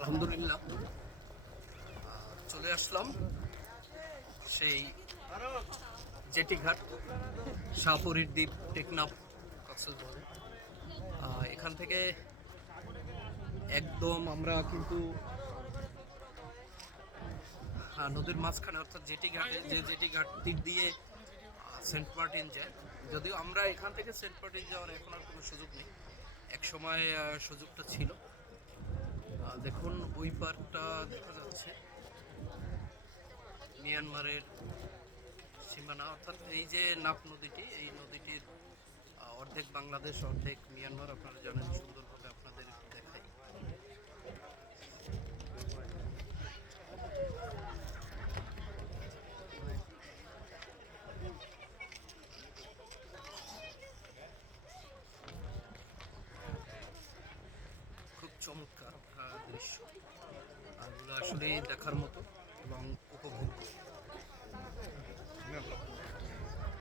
আলহামদুলিল্লাহ চলে আসলাম সেই জেটিঘাট, শাহপরীর দ্বীপ, টেকনাফ, কক্সবাজারে। এখান থেকে একদম আমরা কিন্তু নদীর মাঝখানে, অর্থাৎ জেটিঘাটে, যে জেটিঘাট তীর দিয়ে সেন্ট মার্টিন যায়। যদিও আমরা এখান থেকে সেন্ট মার্টিন যাওয়ার এখন আর কোনো সুযোগ নেই, এক সময় সুযোগটা ছিল। দেখুন ওই পার্কটা দেখা যাচ্ছে মিয়ানমারের সীমানা, অর্থাৎ এই যে নাফ নদীটি, এই নদীটির অর্ধেক বাংলাদেশ, অর্ধেক মিয়ানমার। আপনারা জানেন, সুন্দরভাবে আপনাদের দেখাই। খুব চমৎকার দৃশ্য, এগুলো আসলে দেখার মতো এবং উপভোগ্য।